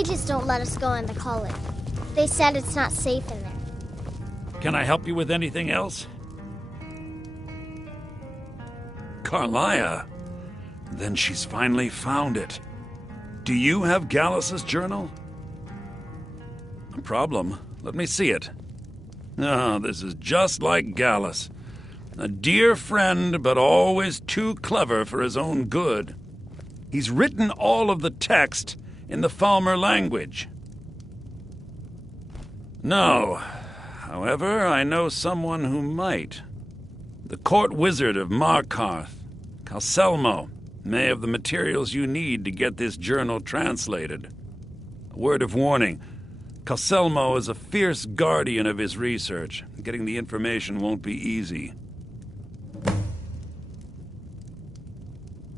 mages don't let us go in the college. They said it's not safe in there. Can I help you with anything else? Carlia? Then she's finally found it. Do you have Gallus's journal? No problem. Let me see it. Ah, this is just like Gallus. A dear friend, but always too clever for his own good. He's written all of the text in the Falmer language. No. However, I know someone who might. The court wizard of Markarth, Calselmo, may have the materials you need to get this journal translated. A word of warning. Calselmo is a fierce guardian of his research. Getting the information won't be easy.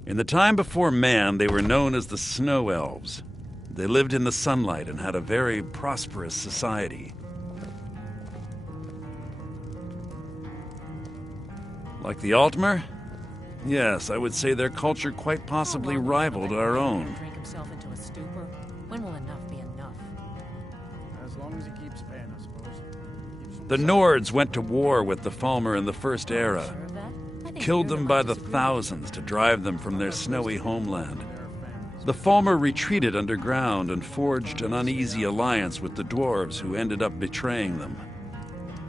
In the time before man, they were known as the Snow Elves. They lived in the sunlight and had a very prosperous society. Like the Altmer? Yes, I would say their culture quite possibly rivaled our own. Drink himself into a stupor. When will enough be enough? As long as he keeps paying, I suppose. The Nords went to war with the Falmer in the First Era. Sure of that? I think Killed you're them the by most the disagreeable. thousands to drive them from their snowy homeland. The Falmer retreated underground and forged an uneasy alliance with the dwarves who ended up betraying them.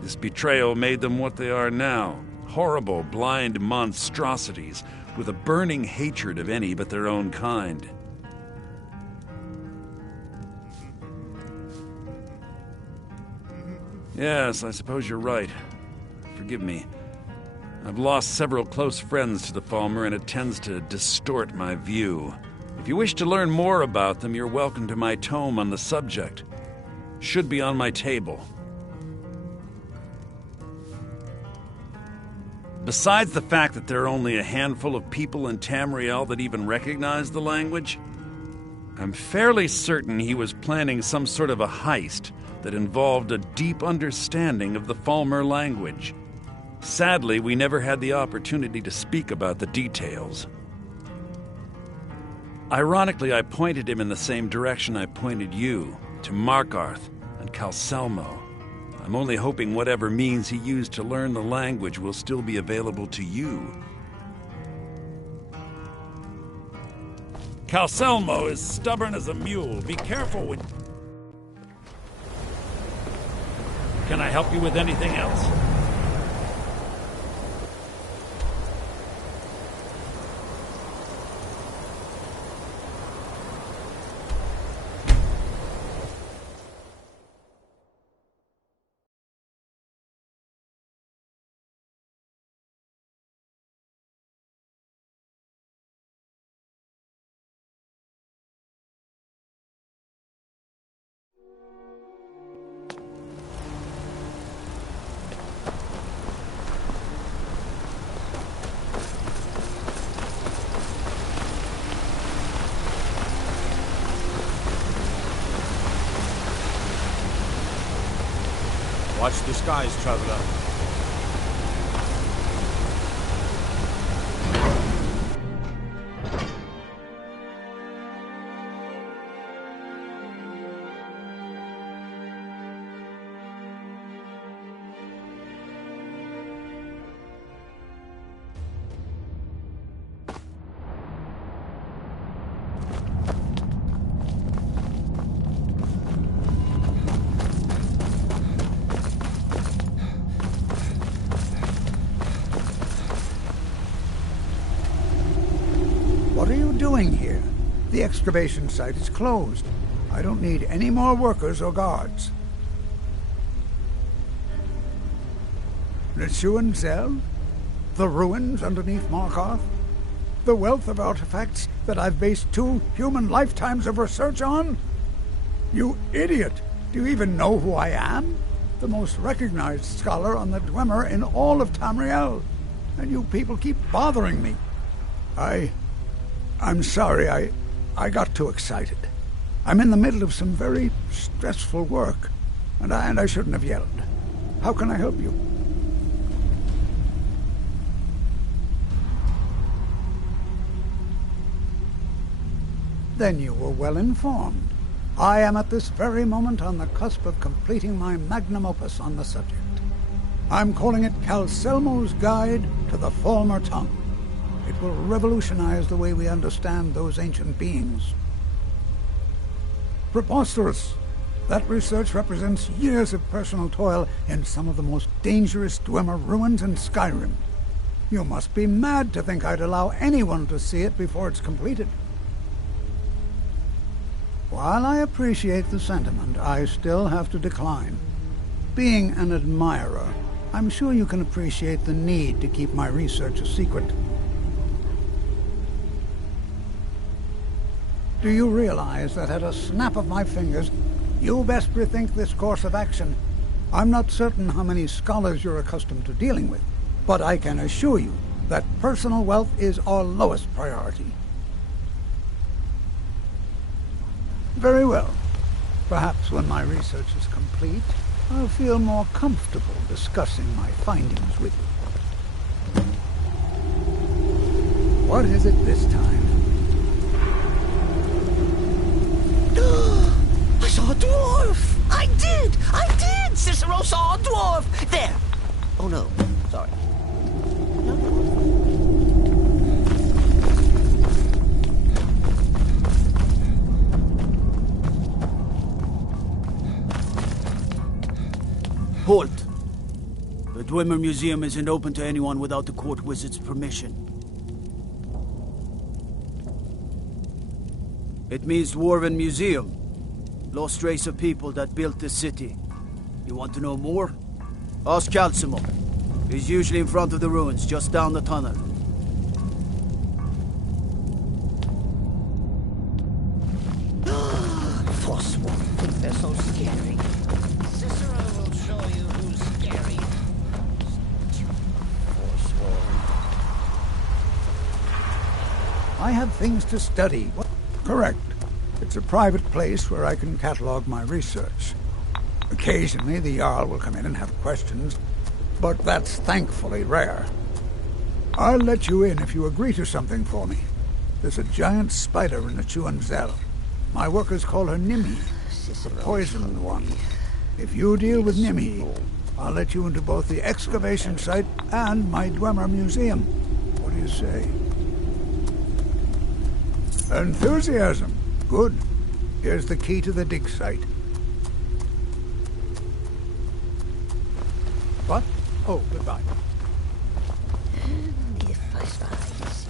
This betrayal made them what they are now, horrible, blind monstrosities with a burning hatred of any but their own kind. Yes, I suppose you're right. Forgive me. I've lost several close friends to the Falmer, and it tends to distort my view. If you wish to learn more about them, you're welcome to my tome on the subject. Should be on my table. Besides the fact that there are only a handful of people in Tamriel that even recognize the language, I'm fairly certain he was planning some sort of a heist that involved a deep understanding of the Falmer language. Sadly, we never had the opportunity to speak about the details. Ironically, I pointed him in the same direction I pointed you, to Markarth and Calselmo. I'm only hoping whatever means he used to learn the language will still be available to you. Calselmo is stubborn as a mule. Be careful with... Can I help you with anything else? Watch the skies, traveler. What are you doing here? The excavation site is closed. I don't need any more workers or guards. Nessuan Zell? The ruins underneath Markarth? The wealth of artifacts that I've based 2 human lifetimes of research on? You idiot! Do you even know who I am? The most recognized scholar on the Dwemer in all of Tamriel. And you people keep bothering me. I'm sorry, I got too excited. I'm in the middle of some very stressful work, and I shouldn't have yelled. How can I help you? Then you were well informed. I am at this very moment on the cusp of completing my magnum opus on the subject. I'm calling it Calcelmo's Guide to the Falmer Tongue. It will revolutionize the way we understand those ancient beings. Preposterous! That research represents years of personal toil in some of the most dangerous Dwemer ruins in Skyrim. You must be mad to think I'd allow anyone to see it before it's completed. While I appreciate the sentiment, I still have to decline. Being an admirer, I'm sure you can appreciate the need to keep my research a secret. Do you realize that at a snap of my fingers, you best rethink this course of action? I'm not certain how many scholars you're accustomed to dealing with, but I can assure you that personal wealth is our lowest priority. Very well. Perhaps when my research is complete, I'll feel more comfortable discussing my findings with you. What is it this time? I saw a dwarf! I did! Cicero saw a dwarf! There! Oh no, sorry. No dwarf. Halt! The Dwemer Museum isn't open to anyone without the court wizard's permission. It means Dwarven Museum. Lost race of people that built this city. You want to know more? Ask Calcimo. He's usually in front of the ruins, just down the tunnel. Forsworn think they're so scary. Cicero will show you who's scary. Forsworn. I have things to study. What? Correct. It's a private place where I can catalog my research. Occasionally, the Jarl will come in and have questions, but that's thankfully rare. I'll let you in if you agree to something for me. There's a giant spider in the Chuanzel. My workers call her Nimi, the poisoned one. If you deal with Nimi, I'll let you into both the excavation site and my Dwemer Museum. What do you say? Enthusiasm. Good. Here's the key to the dig site. What? Oh, goodbye. If I rise.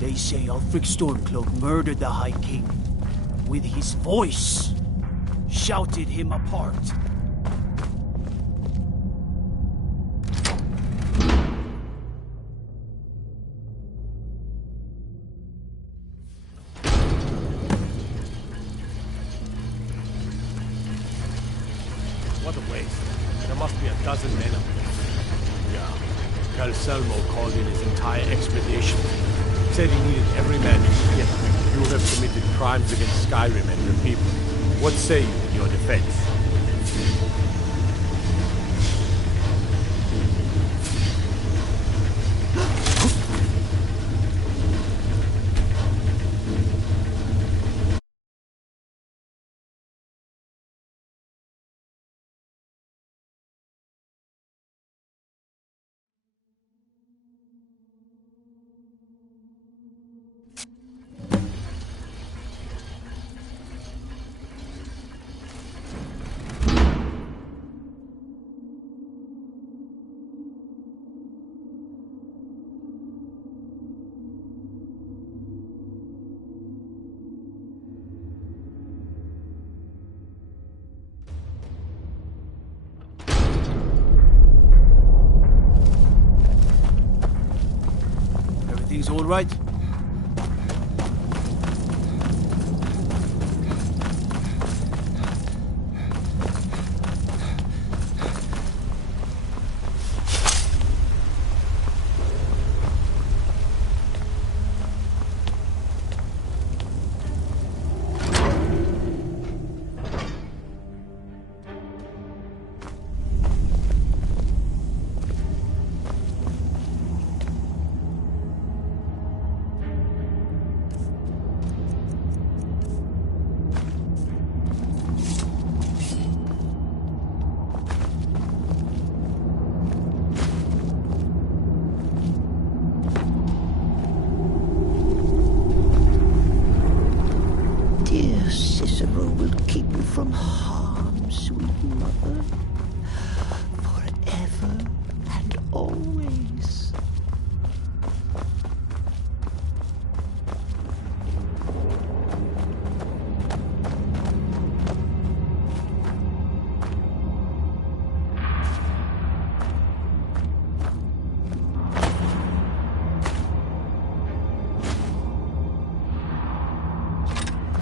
They say Ulfric Stormcloak murdered the High King. With his voice. Shouted him apart. What a waste. There must be a dozen men up there. Yeah. Calcelmo called in his entire expedition. Said he needed every man he could get. You have committed crimes against Skyrim and your people. What say you in your defense? Everything's all right? Cicero will keep you from harm, sweet mother. Forever and always.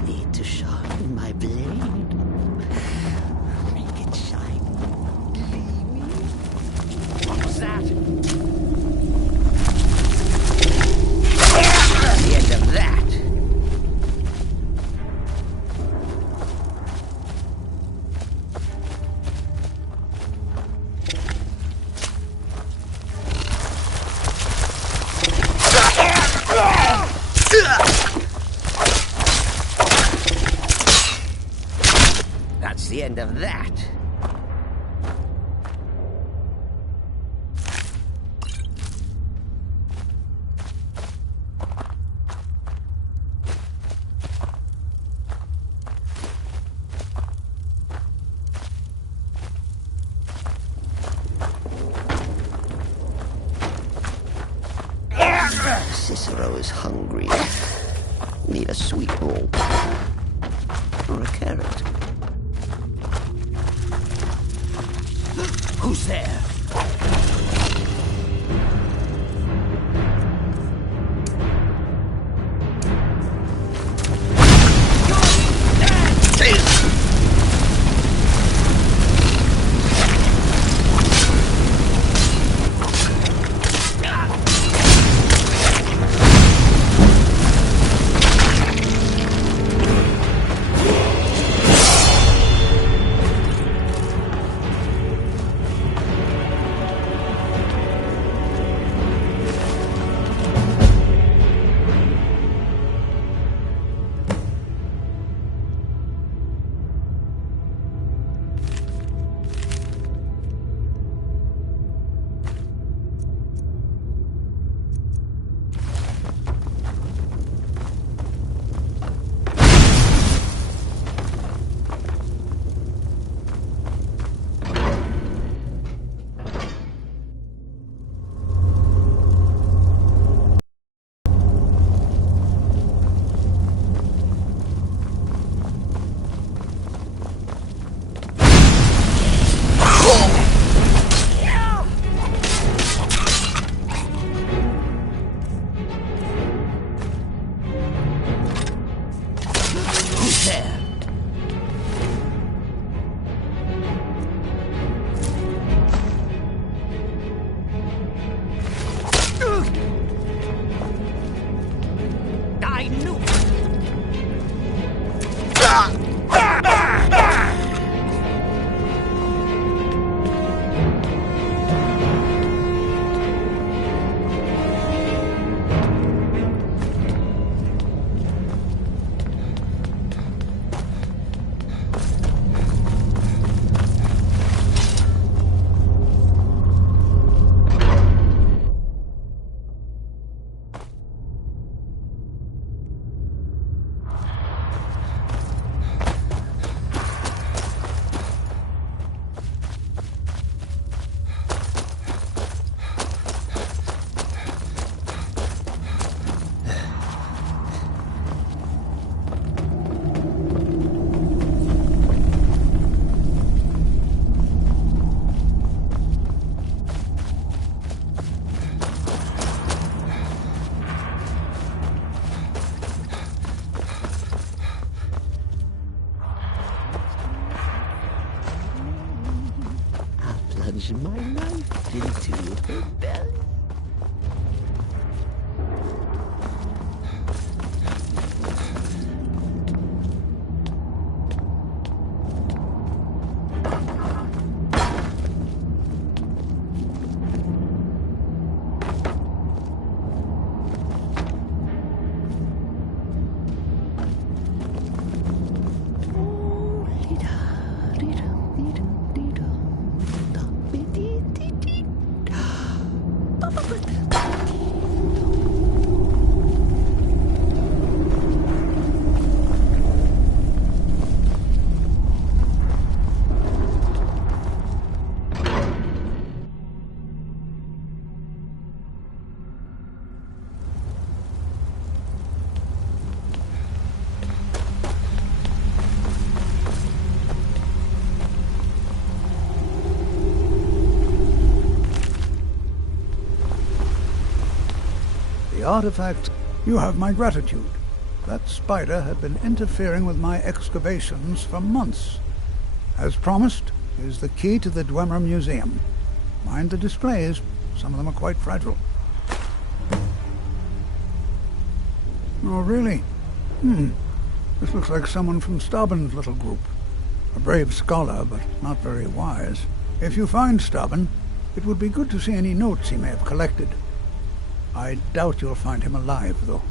Need to sharpen my blade. Make it shine. Gleamy. What was that? The end of that. That's the end of that. Cicero is hungry. Need a sweet roll. Or a carrot. Who's there? I knew it. Plunge my knife into her belly. the artifact, you have my gratitude. That spider had been interfering with my excavations for months. As promised, here's the key to the Dwemer Museum. Mind the displays. Some of them are quite fragile. Oh, really? This looks like someone from Stauben's little group. A brave scholar, but not very wise. If you find Stauben, it would be good to see any notes he may have collected. I doubt you'll find him alive, though.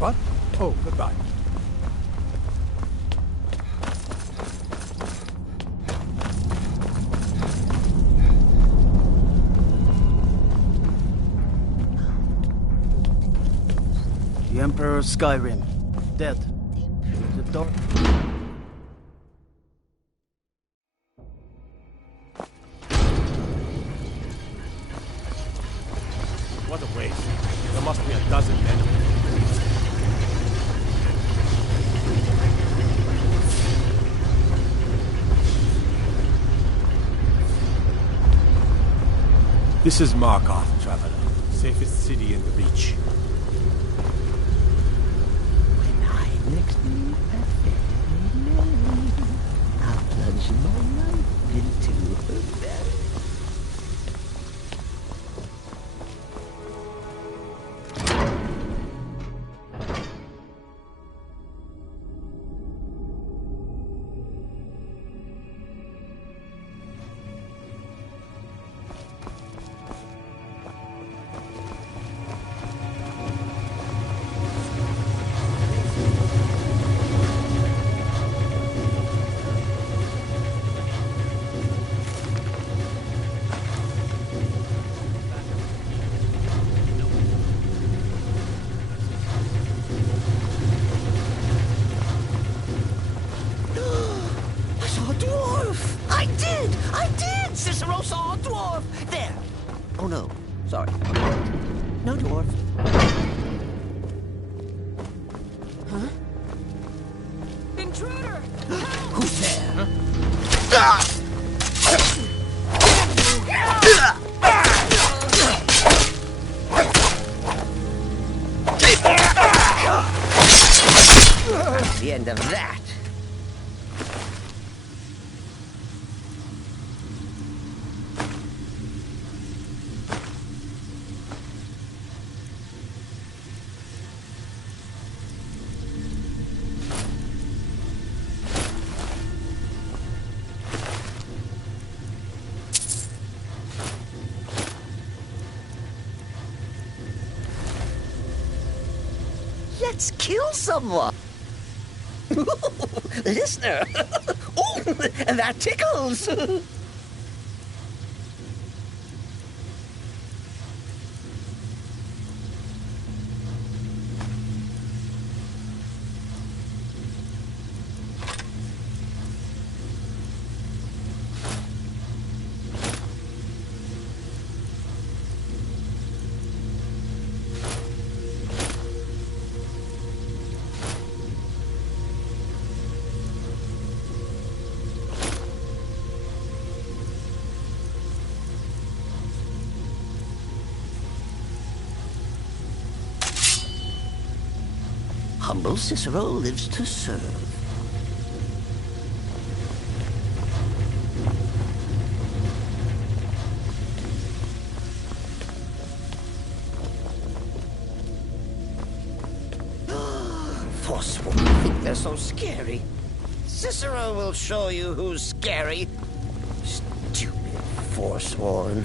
What? Oh, goodbye. The Emperor of Skyrim, dead. The dark... What a waste. There must be a dozen men. This is Markarth, traveler. Safest city in the Reach. Next to you, I'll plunge my life into her belly. Cicero saw a dwarf! There! Oh no, sorry. No dwarf. Huh? Intruder! Who's there? That's the end of that. Let's kill someone. Listener. Oh, that tickles. Humble Cicero lives to serve. Forsworn think they're so scary. Cicero will show you who's scary. Stupid Forsworn.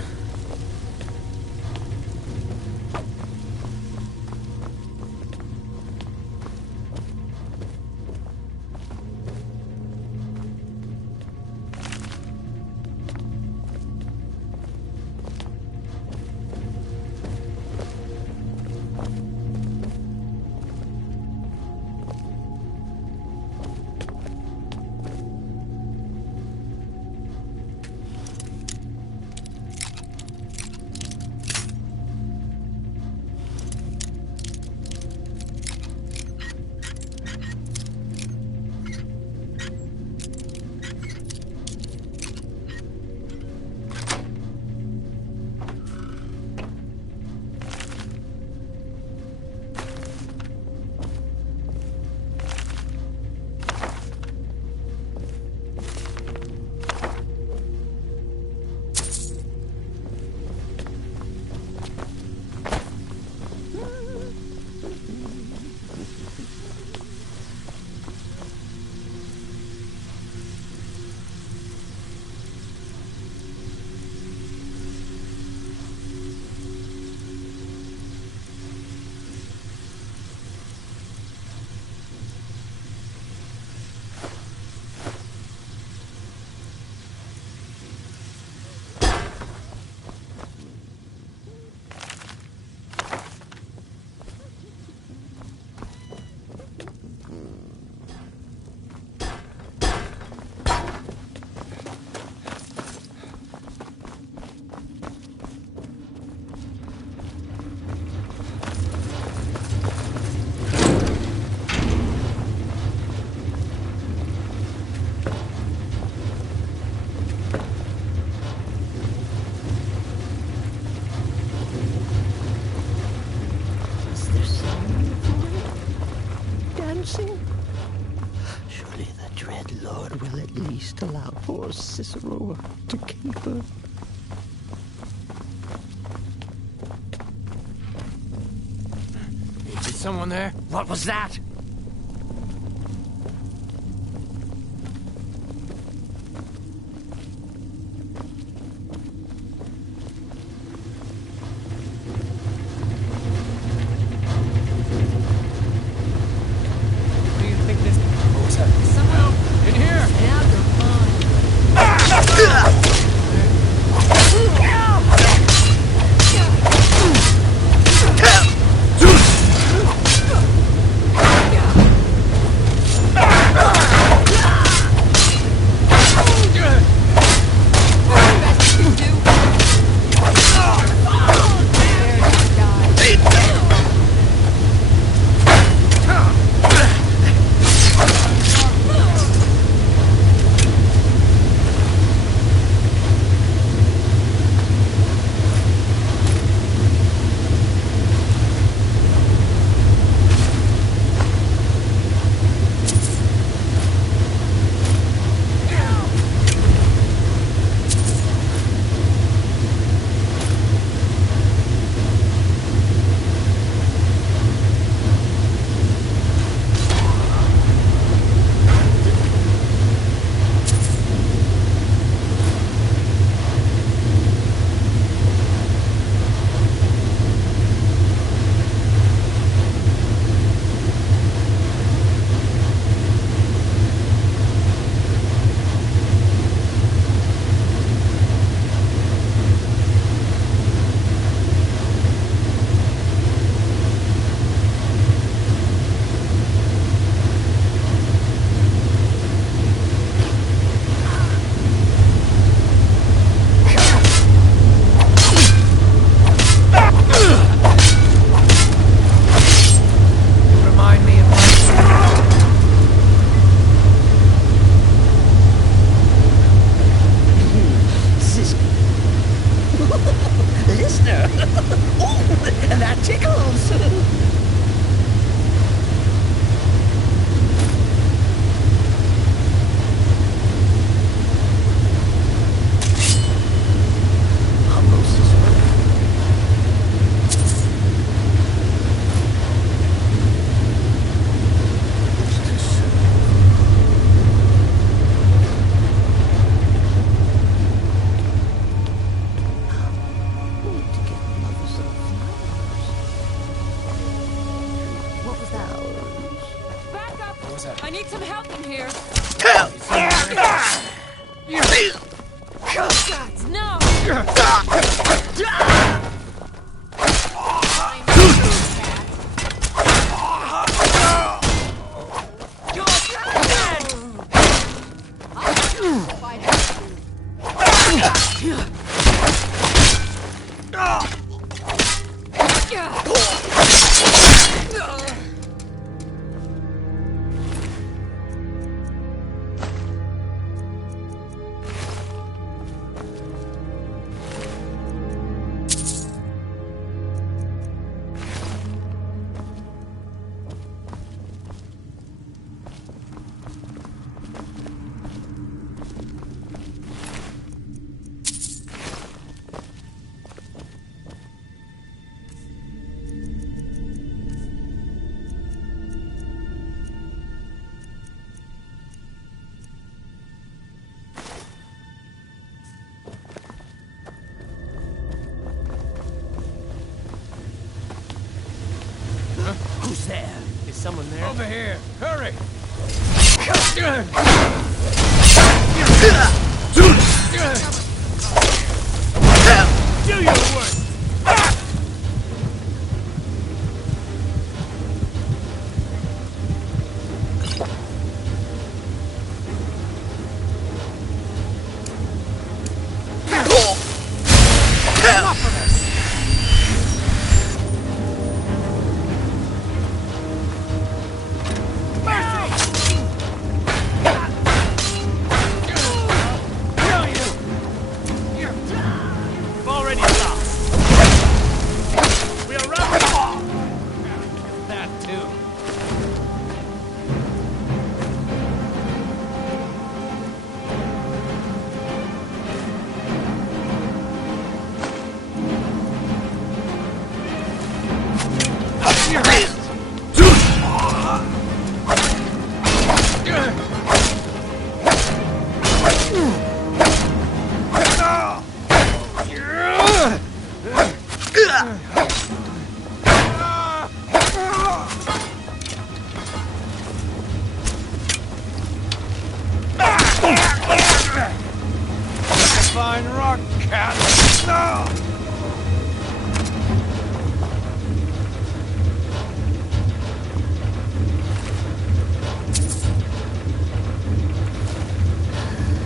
least allow poor Cicero to keep her. Is someone there? What was that? What do you think this... Oh, what's that? Someone in here! Now you're fine. I need some help in here. Gods, no! Who's there? Is someone there? Over here! Hurry! Do your worst! Already lost. Fine rock, cat. No!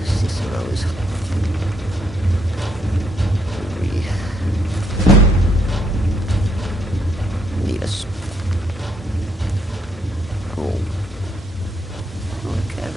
Cicero's. We need us. Oh. Oh, carrot.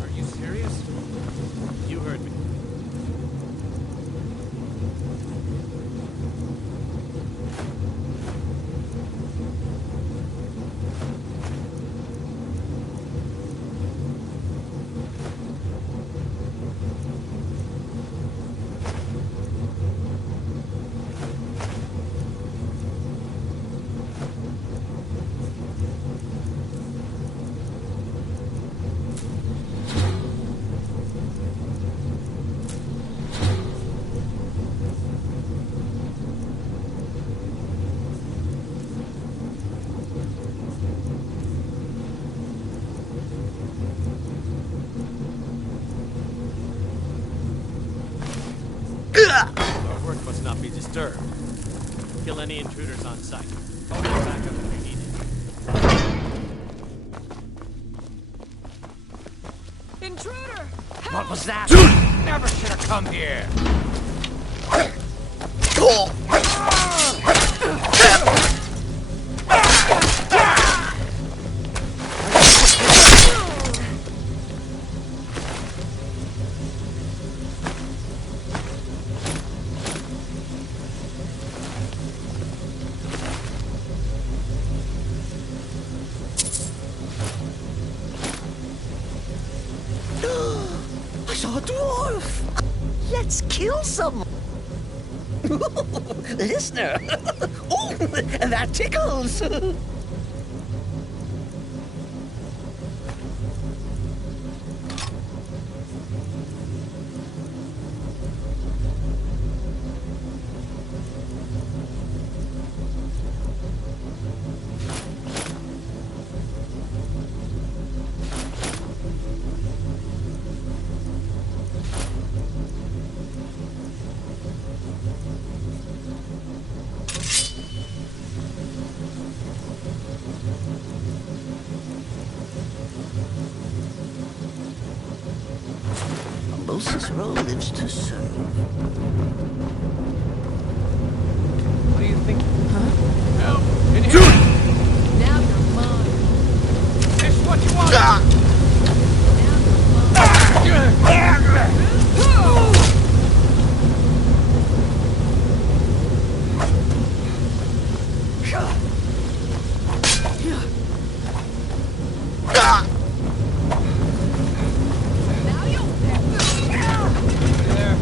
Are you serious? You heard me. Our work must not be disturbed. Kill any intruders on sight. Call me back up if you need it. Intruder! What was that? Never should have come here. I saw a dwarf! Let's kill someone! Listener! Oh, that tickles! Cicero lives to serve. What do you think? Huh? No. In here. Now you're mine. This is what you want. Now you're mine. There.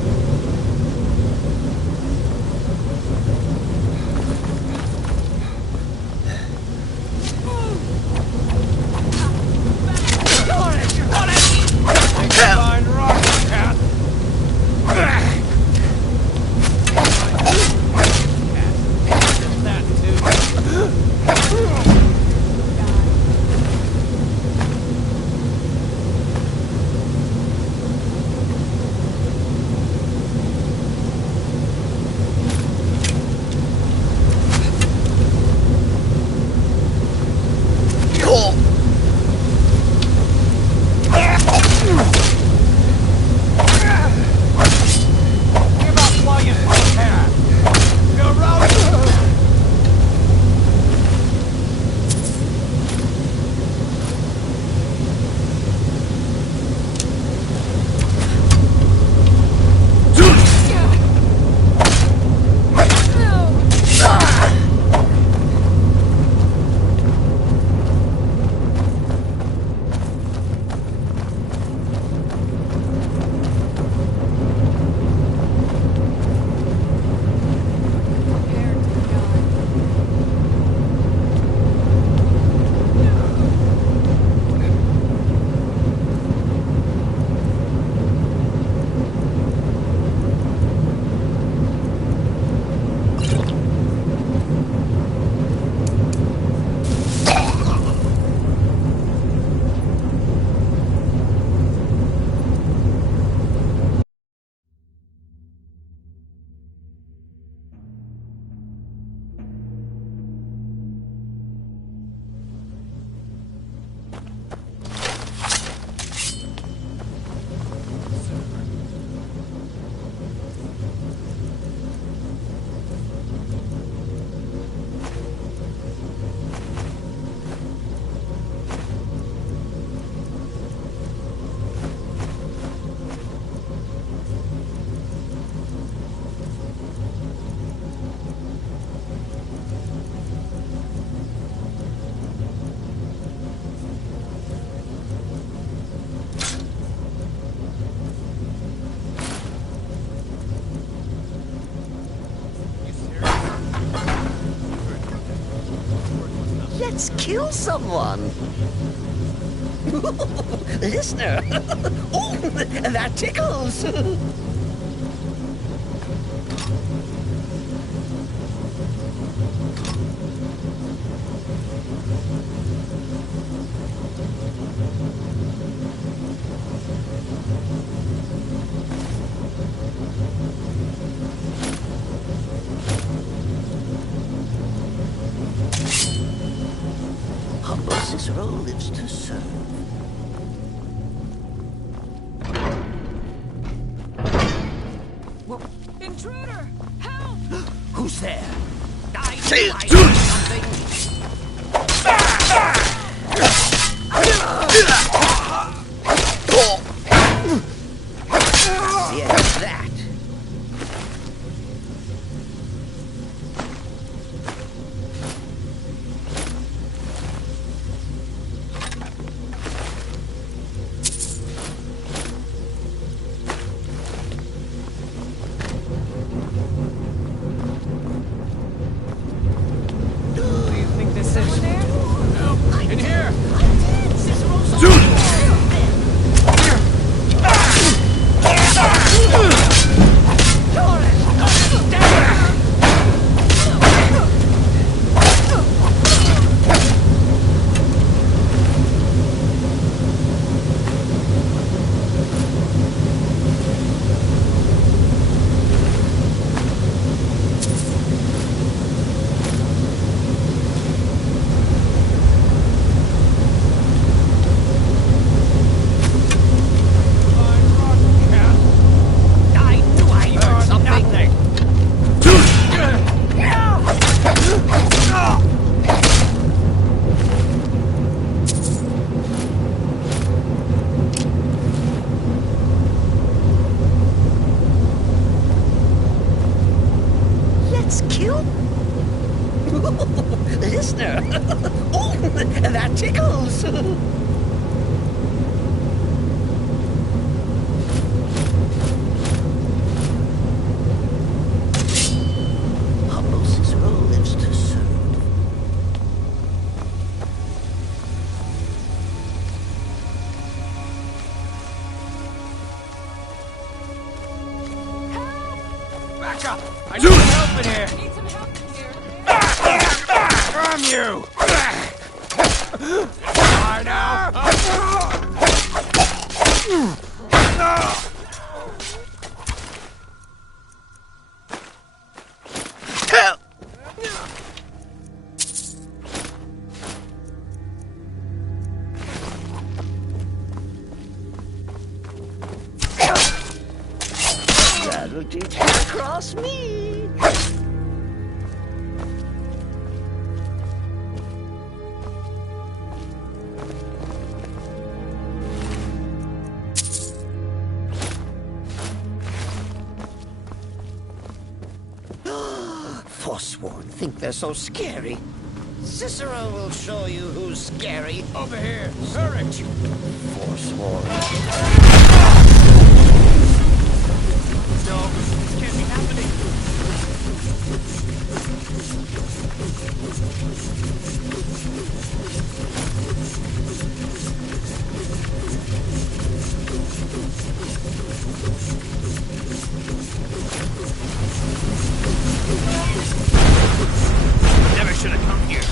Let's kill someone. Listener. Oh, that tickles. Humble Cicero lives to serve. Intruder! Help! Who's there? I Yes, that. Do you think this is... Help! In here! I knew I heard something. Let's kill. Listener. Oh, that tickles. Humble Cicero lives to serve. Back up! I need some help in here! Need some help in here. From you! Die now! Help! That'll teach you to cross me. Forsworn think they're so scary. Cicero will show you who's scary. Over here! Hurry! Forsworn. No, this can't be happening. Never should have come here.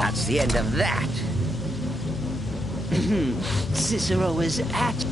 That's the end of that. Cicero is at...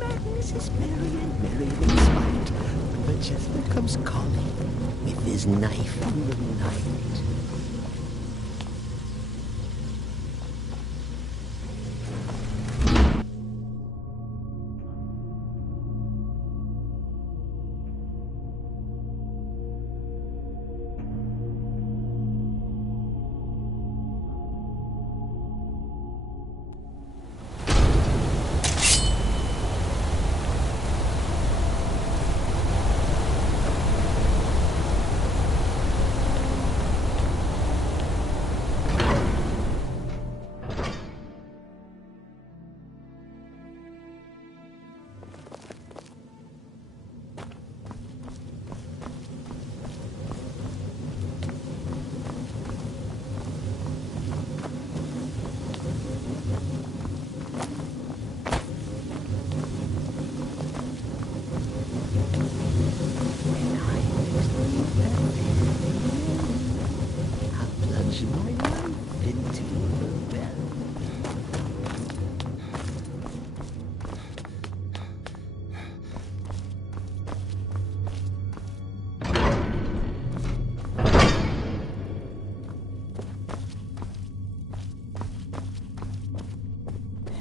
Madness is merry and merry in spite. But Chester comes calling with his knife in the night.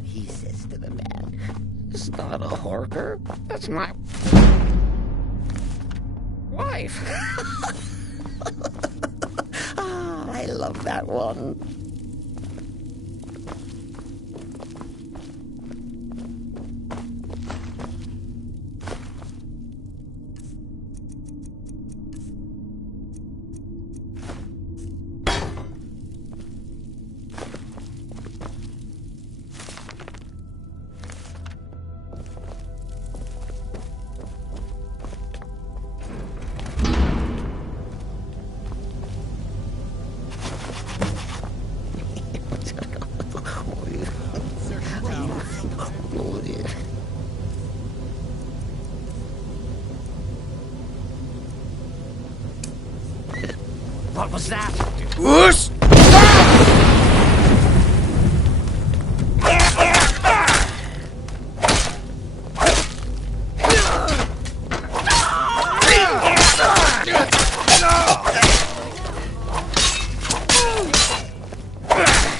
He says to the man, "It's not a horker. That's my wife." I love that one. What was that? Whoosh!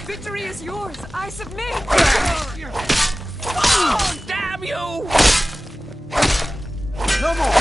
Victory is yours. I submit. Oh, damn you! No more!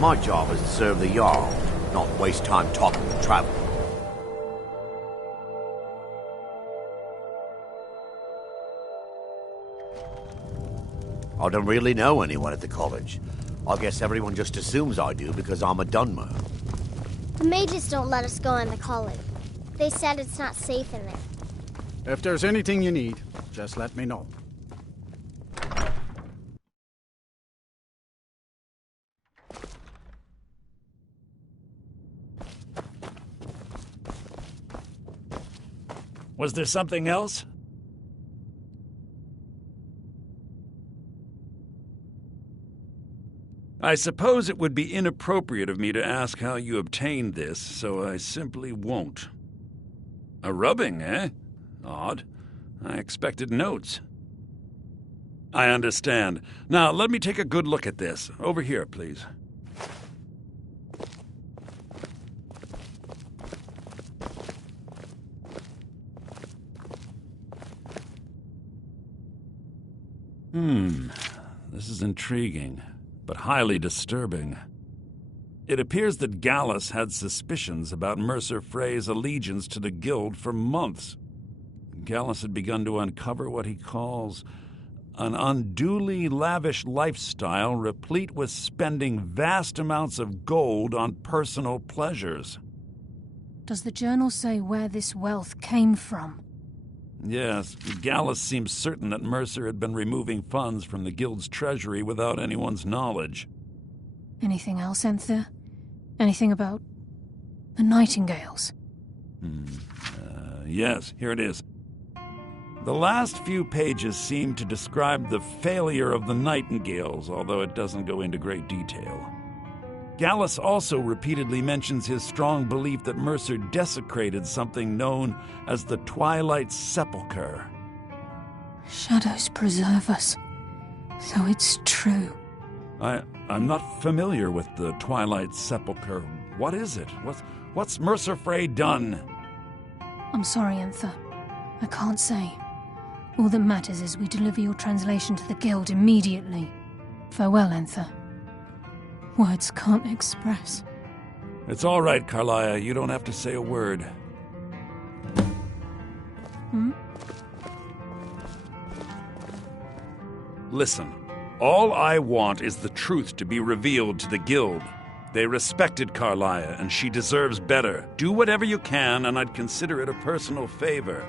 My job is to serve the Jarl, not waste time talking to travelers. I don't really know anyone at the college. I guess everyone just assumes I do because I'm a Dunmer. The mages don't let us go in the college. They said it's not safe in there. If there's anything you need, just let me know. Was there something else? I suppose it would be inappropriate of me to ask how you obtained this, so I simply won't. A rubbing, eh? Odd. I expected notes. I understand. Now, let me take a good look at this. Over here, please. This is intriguing, but highly disturbing. It appears that Gallus had suspicions about Mercer Frey's allegiance to the Guild for months. Gallus had begun to uncover what he calls an unduly lavish lifestyle replete with spending vast amounts of gold on personal pleasures. Does the journal say where this wealth came from? Yes, Gallus seems certain that Mercer had been removing funds from the Guild's treasury without anyone's knowledge. Anything else, Enther? Anything about the Nightingales? Yes, here it is. The last few pages seem to describe the failure of the Nightingales, although it doesn't go into great detail. Gallus also repeatedly mentions his strong belief that Mercer desecrated something known as the Twilight Sepulchre. Shadows preserve us, so it's true. I'm not familiar with the Twilight Sepulchre. What is it? What's Mercer Frey done? I'm sorry, Enther. I can't say. All that matters is we deliver your translation to the Guild immediately. Farewell, Enther. Words can't express. It's all right, Carlia. You don't have to say a word. Listen, all I want is the truth to be revealed to the Guild. They respected Carlia, and she deserves better. Do whatever you can, and I'd consider it a personal favor.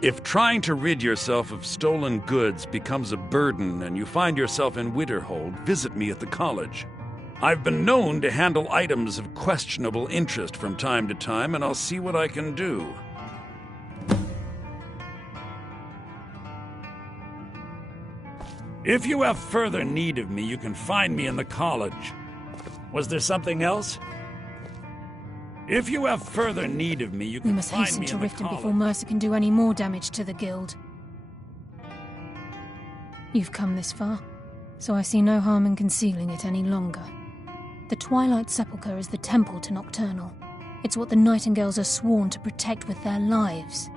If trying to rid yourself of stolen goods becomes a burden and you find yourself in Winterhold, visit me at the college. I've been known to handle items of questionable interest from time to time, and I'll see what I can do. If you have further need of me, you can find me in the college. Was there something else? If you have further need of me, you We can must find hasten me to in the Riften college. before Mercer can do any more damage to the Guild. You've come this far, so I see no harm in concealing it any longer. The Twilight Sepulchre is the temple to Nocturnal. It's what the Nightingales are sworn to protect with their lives.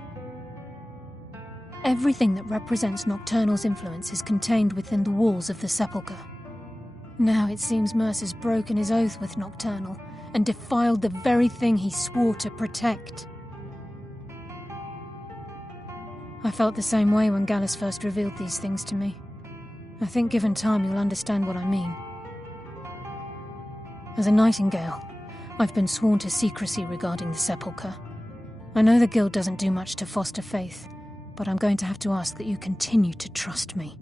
Everything that represents Nocturnal's influence is contained within the walls of the Sepulchre. Now it seems Mercer's broken his oath with Nocturnal and defiled the very thing he swore to protect. I felt the same way when Gallus first revealed these things to me. I think given time you'll understand what I mean. As a Nightingale, I've been sworn to secrecy regarding the Sepulchre. I know the Guild doesn't do much to foster faith, but I'm going to have to ask that you continue to trust me.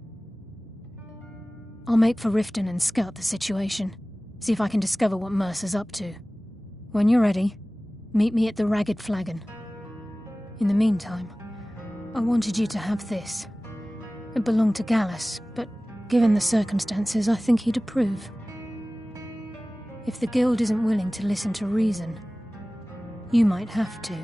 I'll make for Riften and scout the situation, see if I can discover what Mercer's up to. When you're ready, meet me at the Ragged Flagon. In the meantime, I wanted you to have this. It belonged to Gallus, but given the circumstances, I think he'd approve. If the Guild isn't willing to listen to reason, you might have to.